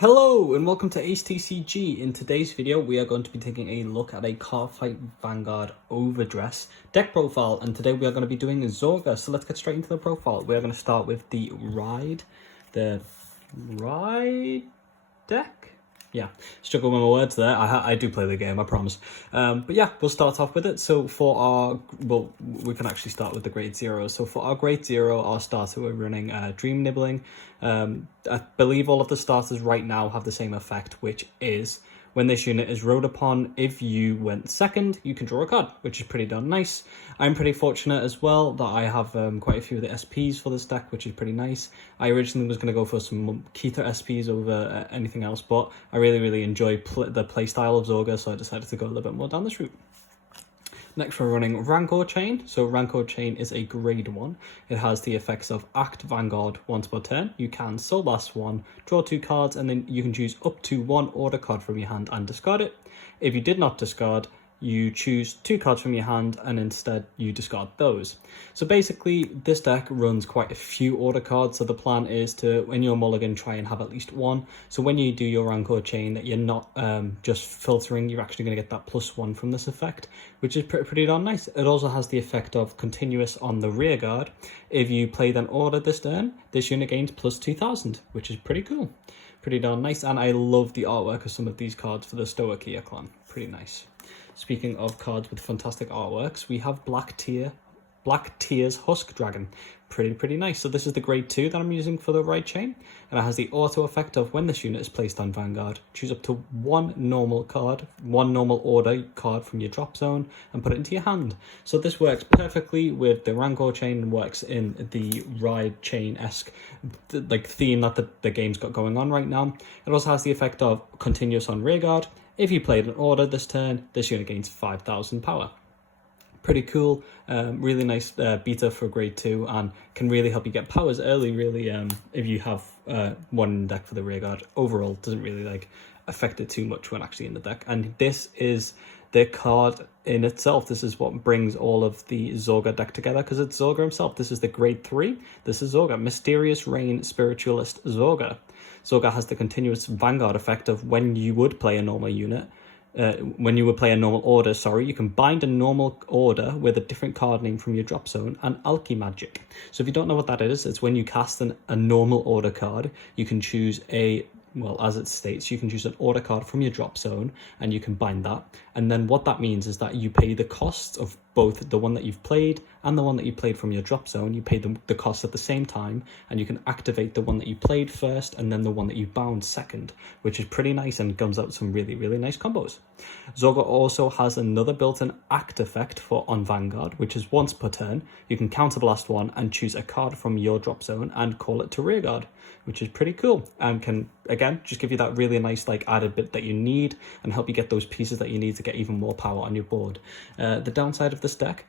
Hello and welcome to AceTCG. In today's video we are going to be taking a look at a Cardfight Vanguard overdress deck profile, and today we are going to be doing Zorga. So let's get straight into the profile. We are going to start with the ride deck. Yeah, struggle with my words there. I do play the game, I promise. But yeah, we'll start off with it. So for our, well, we can actually start with the grade 0. So for our grade 0, our starter, we're running Dream Nibbling. I believe all of the starters right now have the same effect, which is when this unit is rode upon, if you went second, you can draw a card, which is pretty darn nice. I'm pretty fortunate as well that I have quite a few of the SPs for this deck, which is pretty nice. I originally was going to go for some Keitha SPs over anything else, but I really enjoy the playstyle of Zorga, so I decided to go a little bit more down this route. Next, we're running Rancor Chain. So Rancor Chain is a grade 1. It has the effects of Act Vanguard once per turn. You can Soul Blast 1, draw 2 cards, and then you can choose up to 1 order card from your hand and discard it. If you did not discard, you choose 2 cards from your hand and instead you discard those. So basically this deck runs quite a few order cards, so the plan is to, in your mulligan, try and have at least 1. So when you do your Rancor Chain, that you're not just filtering, you're actually going to get that +1 from this effect, which is pretty darn nice. It also has the effect of continuous on the rear guard. If you play an order this turn, this unit gains +2000, which is pretty cool. Pretty darn nice, and I love the artwork of some of these cards for the Stoichia clan. Pretty nice. Speaking of cards with fantastic artworks, we have Black Tear's Husk Dragon. Pretty nice. So this is the grade 2 that I'm using for the ride chain, and it has the auto effect of when this unit is placed on Vanguard, choose up to 1 normal order card from your drop zone and put it into your hand. So this works perfectly with the Rancor Chain and works in the ride chain-esque like theme that the game's got going on right now. It also has the effect of continuous on rear guard. If you played an order this turn, this unit gains 5000 power. Pretty cool, really nice beta for grade 2, and can really help you get powers early, really, if you have one deck for the rear guard. Overall, doesn't really affect it too much when actually in the deck. And this is the card in itself. This is what brings all of the Zorga deck together, because it's Zorga himself. This is the grade 3. This is Zorga, Mysterious Rain Spiritualist Zorga. Zorga has the continuous Vanguard effect of when you would play a normal unit, when you would play a normal order, you can bind a normal order with a different card name from your drop zone and Alchemy Magic. So if you don't know what that is, it's when you cast a normal order card, you can choose as it states, you can choose an order card from your drop zone and you can bind that. And then what that means is that you pay the costs of both the one that you've played and the one that you played from your drop zone. You pay the costs at the same time, and you can activate the one that you played first and then the one that you bound second, which is pretty nice and comes out some really nice combos. Zorga also has another built-in act effect on Vanguard, which is once per turn. You can counterblast 1 and choose a card from your drop zone and call it to rear guard, which is pretty cool, and can again just give you that really nice added bit that you need and help you get those pieces that you need to get even more power on your board. The downside of this deck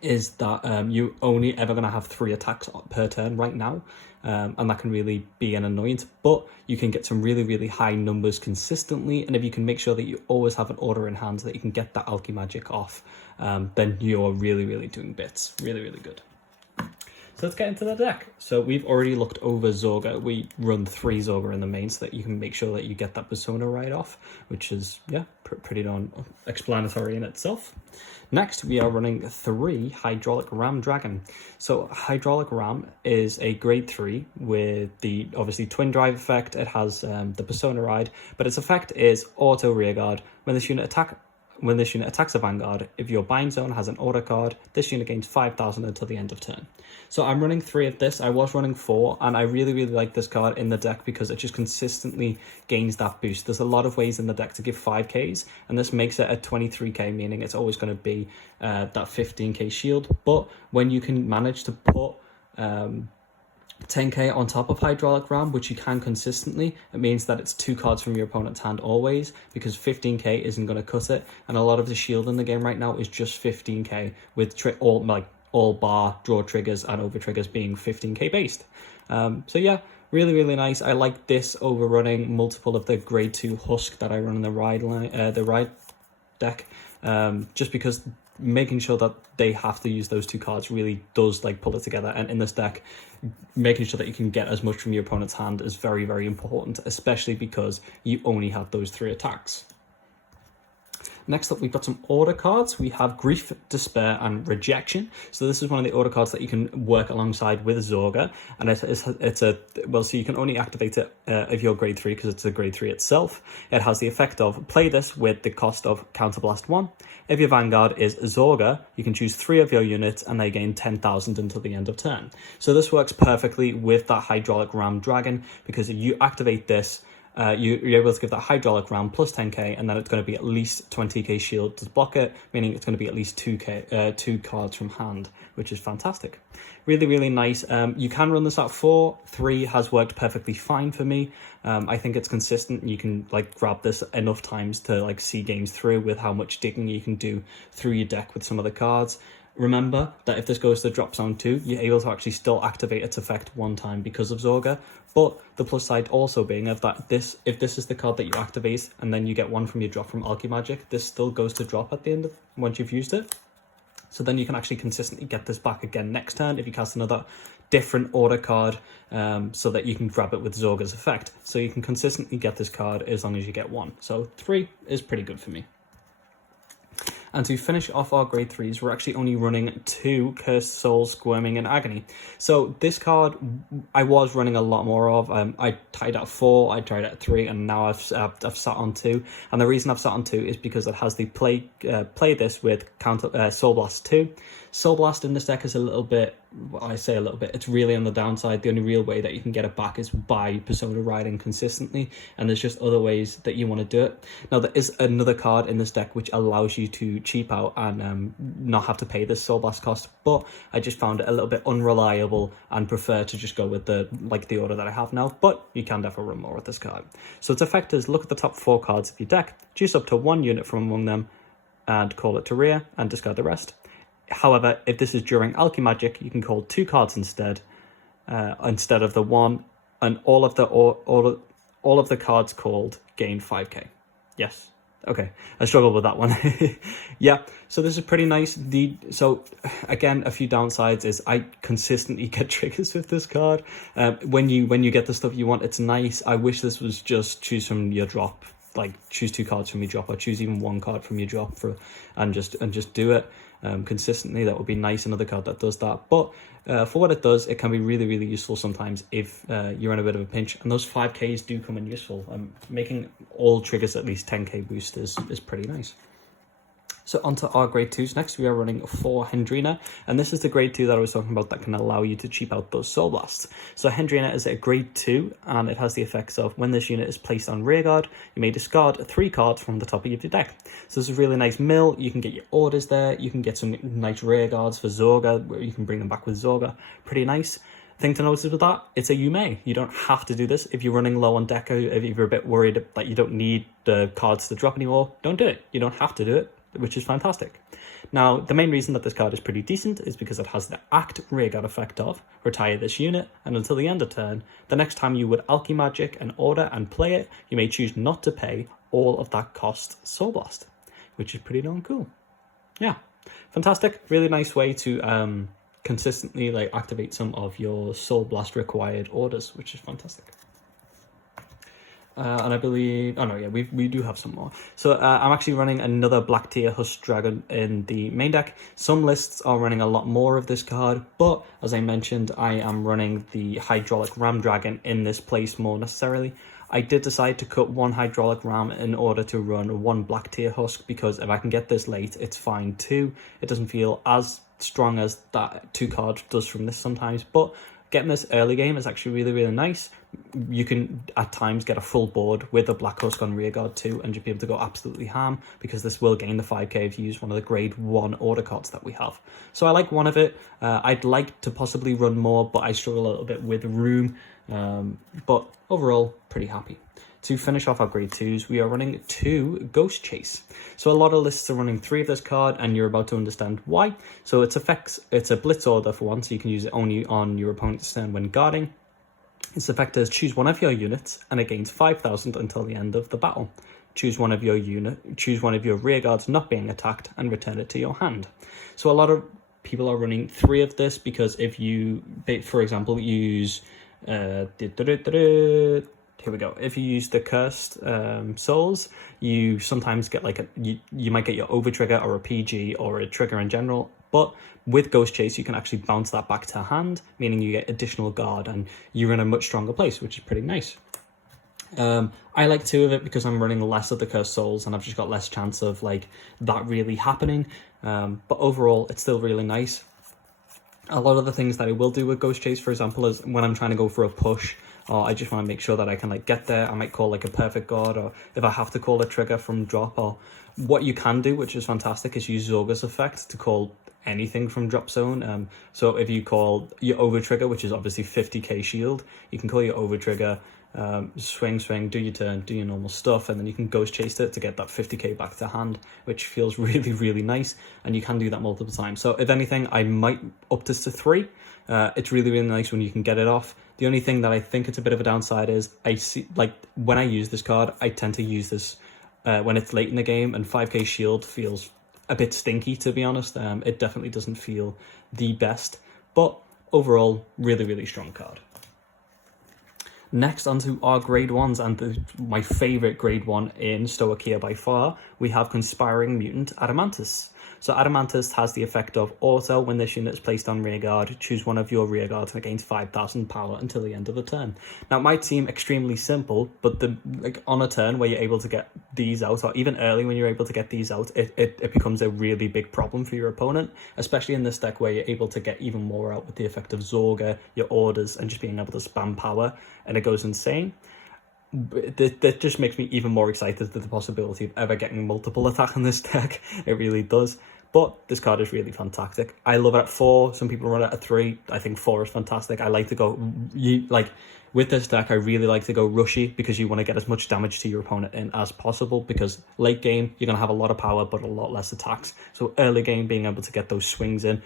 is that you only ever going to have 3 attacks per turn right now, and that can really be an annoyance, but you can get some really high numbers consistently, and if you can make sure that you always have an order in hand so that you can get that Alchemy Magic off, then you're really doing bits. Really good. So let's get into the deck. So we've already looked over Zorga. We run 3 Zorga in the main so that you can make sure that you get that persona right off, which is, yeah, pretty darn explanatory in itself. Next, we are running 3 Hydraulic Ram Dragon. So Hydraulic Ram is a grade 3 with the, obviously, twin drive effect. It has the persona ride, but its effect is auto rear guard. When this unit attacks a Vanguard, if your bind zone has an order card, this unit gains 5000 until the end of turn. So I'm running 3 of this. I was running 4, and I really like this card in the deck because it just consistently gains that boost. There's a lot of ways in the deck to give 5Ks, and this makes it a 23K, meaning it's always going to be that 15K shield. But when you can manage to put 10k on top of Hydraulic Ram, which you can consistently, it means that it's 2 cards from your opponent's hand always, because 15k isn't going to cut it, and a lot of the shield in the game right now is just 15k, with all bar draw triggers and over triggers being 15k based. So yeah, really nice. I like this over running multiple of the grade 2 Husk that I run in the ride deck, just because making sure that they have to use those 2 cards really does like pull it together. And in this deck, making sure that you can get as much from your opponent's hand is very, very important, especially because you only have those 3 attacks. Next up, we've got some order cards. We have Grief, Despair, and Rejection. So this is one of the order cards that you can work alongside with Zorga, and it's a well. So you can only activate it if you're grade 3 because it's a grade 3 itself. It has the effect of play this with the cost of Counterblast 1. If your Vanguard is Zorga, you can choose 3 of your units, and they gain 10,000 until the end of turn. So this works perfectly with that Hydraulic Ram Dragon because if you activate this, you're able to give that Hydraulic Ram plus 10k, and then it's going to be at least 20k shield to block it, meaning it's going to be at least 2 cards from hand, which is fantastic. Really, really nice. You can run this at 4. 3 has worked perfectly fine for me. I think it's consistent. You can like grab this enough times to like see games through with how much digging you can do through your deck with some of the cards. Remember that if this goes to drop zone 2, you're able to actually still activate its effect 1 time because of Zorga. But the plus side also being of that if this is the card that you activate and then you get 1 from your drop from Alchemagic, this still goes to drop at the end of once you've used it. So then you can actually consistently get this back again next turn if you cast another different order card, so that you can grab it with Zorga's effect. So you can consistently get this card as long as you get 1. So 3 is pretty good for me. And to finish off our grade 3s, we're actually only running 2 Cursed Souls, Squirming, and Agony. So this card I was running a lot more of. I tried at 4, I tried at 3, and now I've sat on 2. And the reason I've sat on 2 is because it has the play this with Soul Blast 2. Soul Blast in this deck is a little bit, I say a little bit, it's really on the downside. The only real way that you can get it back is by Persona riding consistently, and there's just other ways that you want to do it. Now, there is another card in this deck which allows you to cheap out and not have to pay this Soul Blast cost, but I just found it a little bit unreliable and prefer to just go with the order that I have now, but you can definitely run more with this card. So its effect is look at the top 4 cards of your deck, choose up to 1 unit from among them, and call it to rear, and discard the rest. However, if this is during Alchemagic, you can call 2 cards instead of the 1, and all of the cards called gain 5k. Yes. Okay, I struggled with that one. Yeah, so this is pretty nice. So again, a few downsides is I consistently get triggers with this card. When you get the stuff you want, it's nice. I wish this was just choose from your drop, like choose 2 cards from your drop, or choose even 1 card from your drop and just do it consistently. That would be nice. Another card that does that, but for what it does, it can be really, really useful sometimes if you're in a bit of a pinch, and those 5ks do come in useful. Making all triggers at least 10k boost is pretty nice. So onto our grade 2s. Next we are running 4 Hendrina, and this is the grade 2 that I was talking about that can allow you to cheap out those Soul Blasts. So Hendrina is a grade 2, and it has the effects of when this unit is placed on rearguard, you may discard 3 cards from the top of your deck. So this is a really nice mill. You can get your orders there, you can get some nice rearguards for Zorga, where you can bring them back with Zorga. Pretty nice. Thing to notice with that, it's a you may. You don't have to do this. If you're running low on deck, or if you're a bit worried that you don't need the cards to drop anymore, don't do it. You don't have to do it, which is fantastic. Now, the main reason that this card is pretty decent is because it has the act rearguard effect of retire this unit, and until the end of turn, the next time you would Alchemagic an order and play it, you may choose not to pay all of that cost Soul Blast, which is pretty darn cool. Yeah, fantastic. Really nice way to consistently activate some of your Soul Blast required orders, which is fantastic. And I believe, oh no, yeah, we do have some more. So I'm actually running another Black Tier Husk Dragon in the main deck. Some lists are running a lot more of this card, but as I mentioned, I am running the Hydraulic Ram Dragon in this place more necessarily. I did decide to cut 1 Hydraulic Ram in order to run 1 Black Tier Husk, because if I can get this late, it's fine too. It doesn't feel as strong as that 2 card does from this sometimes, but getting this early game is actually really, really nice. You can at times get a full board with a Black Husk on rearguard too, and you'll be able to go absolutely ham, because this will gain the 5k if you use one of the grade 1 order cards that we have. So I like one of it. I'd like to possibly run more, but I struggle a little bit with room. But overall, pretty happy. To finish off our grade 2s, we are running 2 Ghost Chase. So a lot of lists are running 3 of this card, and you're about to understand why. So its effects, it's a blitz order for one, so you can use it only on your opponent's turn when guarding. Its effect is choose one of your units and it gains 5,000 until the end of the battle. Choose one of your rear guards not being attacked and return it to your hand. So a lot of people are running 3 of this because if you, for example, use here we go. If you use the cursed souls, you sometimes get like you might get your over trigger or a PG or a trigger in general. But with Ghost Chase, you can actually bounce that back to hand, meaning you get additional guard and you're in a much stronger place, which is pretty nice. I like 2 of it because I'm running less of the cursed souls and I've just got less chance of like that really happening. But overall, it's still really nice. A lot of the things that I will do with Ghost Chase, for example, is when I'm trying to go for a push, or I just want to make sure that I can like get there, I might call like a perfect guard, or if I have to call a trigger from drop, or what you can do, which is fantastic, is use Zorga's effect to call anything from drop zone. So if you call your over trigger, which is obviously 50k shield, you can call your over trigger, swing, do your turn, do your normal stuff, and then you can Ghost Chase it to get that 50k back to hand, which feels really, really nice, and you can do that multiple times. So if anything, I might up this to 3. It's really, really nice when you can get it off. The only thing that I think it's a bit of a downside is I see, like, when I use this card, I tend to use this when it's late in the game, and 5k shield feels a bit stinky, to be honest. It definitely doesn't feel the best, but overall, really, really strong card. Next, onto our grade 1s, and my favourite grade 1 in Stoichia by far, we have Conspiring Mutant Adamantus. So Adamantus has the effect of auto. When this unit is placed on rearguard, choose one of your rearguards and it gains 5,000 power until the end of the turn. Now it might seem extremely simple, but on a turn where you're able to get these out, or even early when you're able to get these out, it becomes a really big problem for your opponent, especially in this deck where you're able to get even more out with the effect of Zorga, your orders, and just being able to spam power, and it goes insane. That just makes me even more excited at the possibility of ever getting multiple attack in this deck. It really does. But this card is really fantastic. I love it at 4. Some people run it at 3. I think 4 is fantastic. I like to go, with this deck, I really like to go rushy because you want to get as much damage to your opponent in as possible, because late game, you're going to have a lot of power but a lot less attacks. So early game, being able to get those swings in.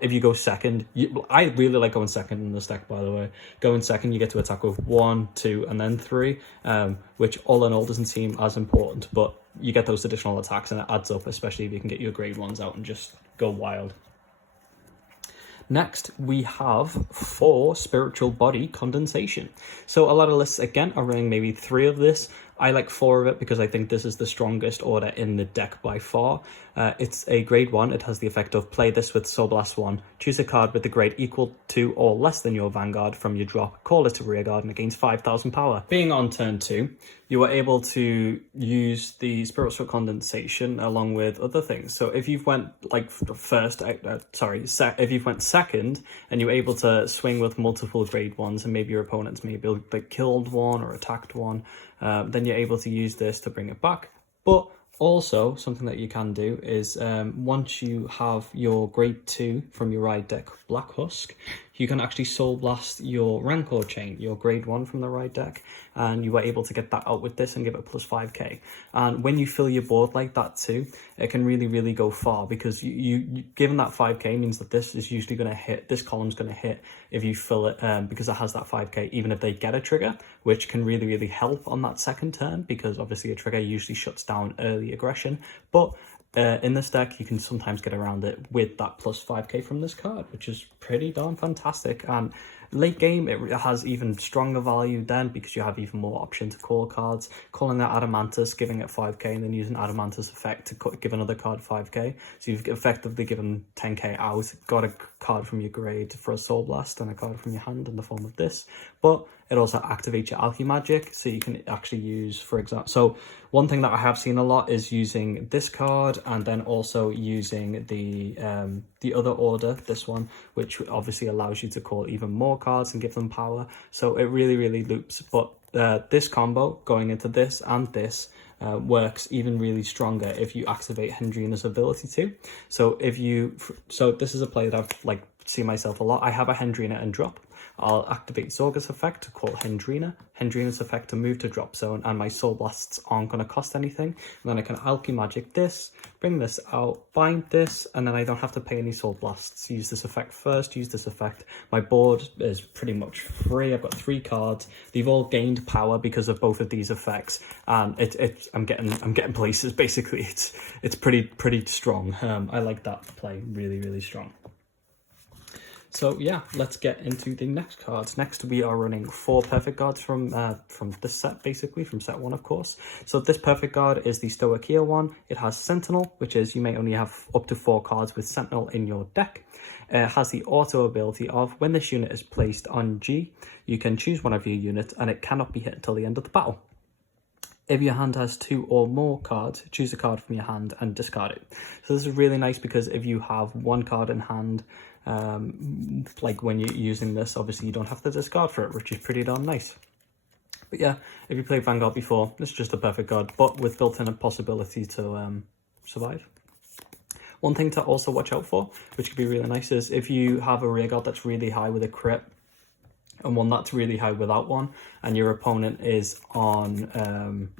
If you go second, I really like going second in this deck, by the way. Going second, you get to attack with 1, 2, and then 3, which all in all doesn't seem as important, but you get those additional attacks and it adds up, especially if you can get your grade 1s out and just go wild. Next, we have 4 Spiritual Body Condensation. So a lot of lists, again, are running maybe 3 of this. I like 4 of it because I think this is the strongest order in the deck by far. It's a grade 1. It has the effect of play this with Soul Blast 1. Choose a card with the grade equal to or less than your Vanguard from your drop. Call it to rearguard and it gains 5,000 power. Being on turn 2, you are able to use the Spiritual Condensation along with other things. So if you've went like if you've went second and you're able to swing with multiple grade 1s, and maybe your opponents maybe like killed one or attacked one, then you're able to use this to bring it back. But also, something that you can do is once you have your grade 2 from your ride deck Black Husk, you can actually Soul Blast your Rancor Chain, your grade 1 from the ride deck, and you are able to get that out with this and give it plus 5k. And when you fill your board like that too, it can really, really go far, because you given that 5k means that this is usually going to hit, this column's going to hit if you fill it, because it has that 5k, even if they get a trigger, which can really, really help on that second turn, because obviously a trigger usually shuts down early aggression. But in this deck, you can sometimes get around it with that plus 5k from this card, which is pretty darn fantastic. And late game, it has even stronger value then, because you have even more option to call cards. Calling that Adamantus, giving it 5k, and then using Adamantus effect to give another card 5k. So you've effectively given 10k out, got a card from your grade for a Soul Blast and a card from your hand in the form of this. But it also activates your Alchemy Magic, so you can actually use, for example, so one thing that I have seen a lot is using this card, and then also using the other order, this one, which obviously allows you to call even more cards and give them power. So it really, really loops. But this combo going into this and this works even really stronger if you activate Hendrina's ability to. So this is a play that I've seen myself a lot. I have a Hendrina and drop. I'll activate Zorga's effect to call Hendrina's effect to move to drop zone, and my Soul Blasts aren't going to cost anything. And then I can Alchemy Magic this, bring this out, bind this, and then I don't have to pay any Soul Blasts. Use this effect first, use this effect. My board is pretty much free. I've got 3 cards. They've all gained power because of both of these effects, and I'm getting places. Basically, it's pretty strong. I like that play, really strong. So yeah, let's get into the next cards. Next, we are running 4 perfect guards from this set, basically, from set 1, of course. So this perfect guard is the Stoicheia one. It has Sentinel, which is you may only have up to 4 cards with Sentinel in your deck. It has the auto ability of when this unit is placed on G, you can choose one of your units and it cannot be hit until the end of the battle. If your hand has 2 or more cards, choose a card from your hand and discard it. So this is really nice because if you have 1 card in hand, like when you're using this, obviously you don't have to discard for it, which is pretty darn nice. But yeah, if you played Vanguard before, it's just a perfect guard, but with built-in a possibility to survive. One thing to also watch out for, which could be really nice, is if you have a rear guard that's really high with a crit, and one that's really high without one, and your opponent is on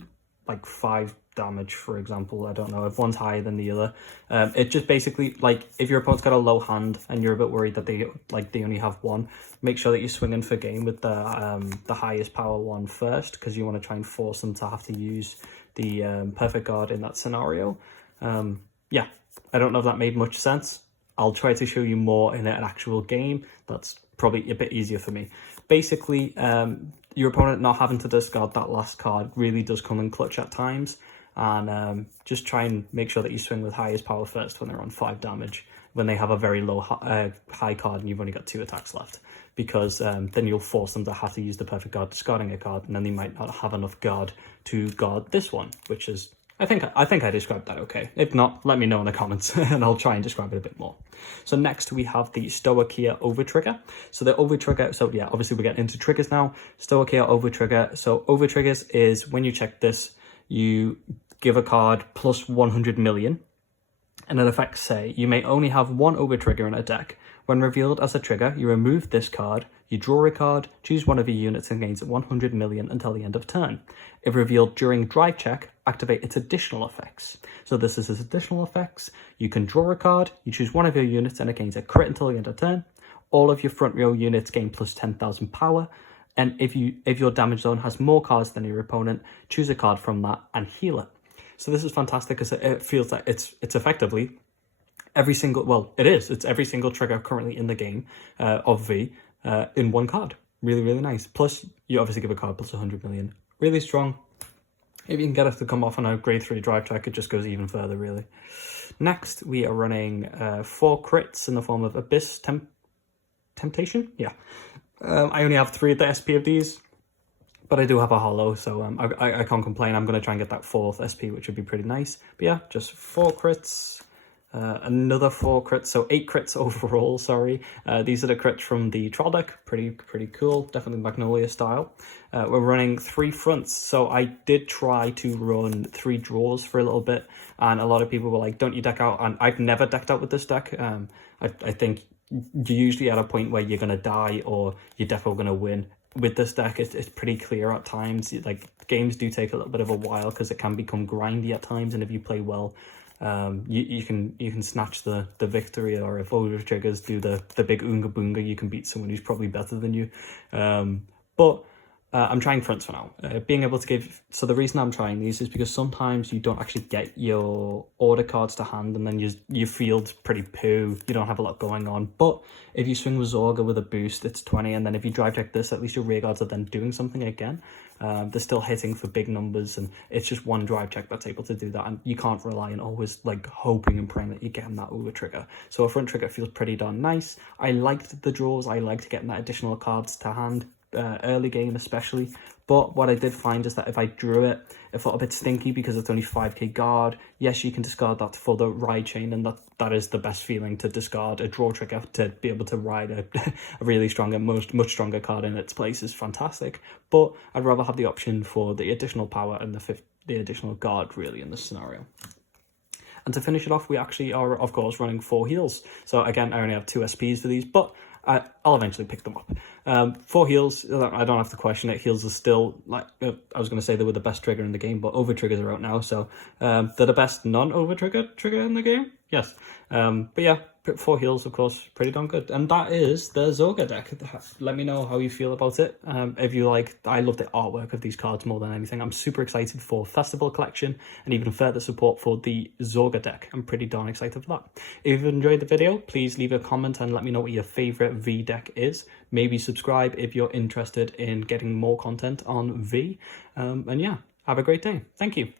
like 5 damage, for example. I don't know if one's higher than the other. It just basically, like, if your opponent's got a low hand and you're a bit worried that they only have 1, make sure that you're swinging for game with the highest power one first, because you want to try and force them to have to use the perfect guard in that scenario. Yeah, I don't know if that made much sense. I'll try to show you more in an actual game. That's probably a bit easier for me. Basically, your opponent not having to discard that last card really does come in clutch at times. And just try and make sure that you swing with highest power first when they're on 5 damage, when they have a very low high card and you've only got 2 attacks left, because then you'll force them to have to use the perfect guard discarding a card, and then they might not have enough guard to guard this one, which is, I think I described that okay. If not, let me know in the comments and I'll try and describe it a bit more. So next we have the Stoicheia Overtrigger. So the Overtrigger, so yeah, obviously we're getting into triggers now. Stoicheia Overtrigger. So Overtriggers is when you check this, you give a card plus 100 million, and it affects say, you may only have 1 Overtrigger in a deck. When revealed as a trigger, you remove this card, you draw a card, choose one of your units and gains 100 million until the end of turn. If revealed during drive check, activate its additional effects. So this is its additional effects. You can draw a card, you choose one of your units and it gains a crit until the end of turn. All of your front row units gain plus 10,000 power. And if your damage zone has more cards than your opponent, choose a card from that and heal it. So this is fantastic because it feels like it's effectively every single, well, it's every single trigger currently in the game of V in 1 card. Really nice. Plus, you obviously give a card plus 100 million. Really strong. If you can get it to come off on a grade 3 drive track, it just goes even further, really. Next, we are running 4 crits in the form of Abyss Temptation. Yeah. I only have 3 at the SP of these, but I do have a hollow, so I can't complain. I'm going to try and get that 4th SP, which would be pretty nice. But yeah, just 4 crits. Another 4 crits, so 8 crits overall, sorry. These are the crits from the trial deck, pretty cool, definitely Magnolia style. We're running 3 fronts, so I did try to run 3 draws for a little bit, and a lot of people were like, don't you deck out? And I've never decked out with this deck. I think you're usually at a point where you're going to die or you're definitely going to win. With this deck, it's pretty clear at times. Like, games do take a little bit of a while because it can become grindy at times, and if you play well, you can snatch the victory, or if overtriggers do the big oonga boonga, you can beat someone who's probably better than you. But I'm trying fronts for now. Being able to give, so the reason I'm trying these is because sometimes you don't actually get your order cards to hand, and then your field's pretty poo. You don't have a lot going on. But if you swing with Zorga with a boost, it's 20, and then if you drive check this, at least your rear guards are then doing something again. They're still hitting for big numbers, and it's just one drive check that's able to do that, and you can't rely on always like hoping and praying that you're getting that over trigger. So a front trigger feels pretty darn nice. I liked the draws. I liked getting that additional cards to hand. Early game especially, but what I did find is that if I drew it, it felt a bit stinky because it's only 5k guard. Yes, you can discard that for the ride chain, and that is the best feeling, to discard a draw trigger to be able to ride a really strong and much stronger card in its place is fantastic. But I'd rather have the option for the additional power and the additional guard really in this scenario. And to finish it off, we actually are, of course, running 4 heals. So again, I only have 2 SPs for these, but I'll eventually pick them up. For heals, I don't have to question it. Heals are still, like, I was going to say they were the best trigger in the game, but over triggers are out now, so they're the best non-over trigger in the game. Yes. But yeah, for heals, of course, pretty darn good. And that is the Zorga deck. Let me know how you feel about it. If you like, I love the artwork of these cards more than anything. I'm super excited for Festival Collection and even further support for the Zorga deck. I'm pretty darn excited for that. If you've enjoyed the video, please leave a comment and let me know what your favorite V deck is. Maybe subscribe if you're interested in getting more content on V. And yeah, have a great day. Thank you.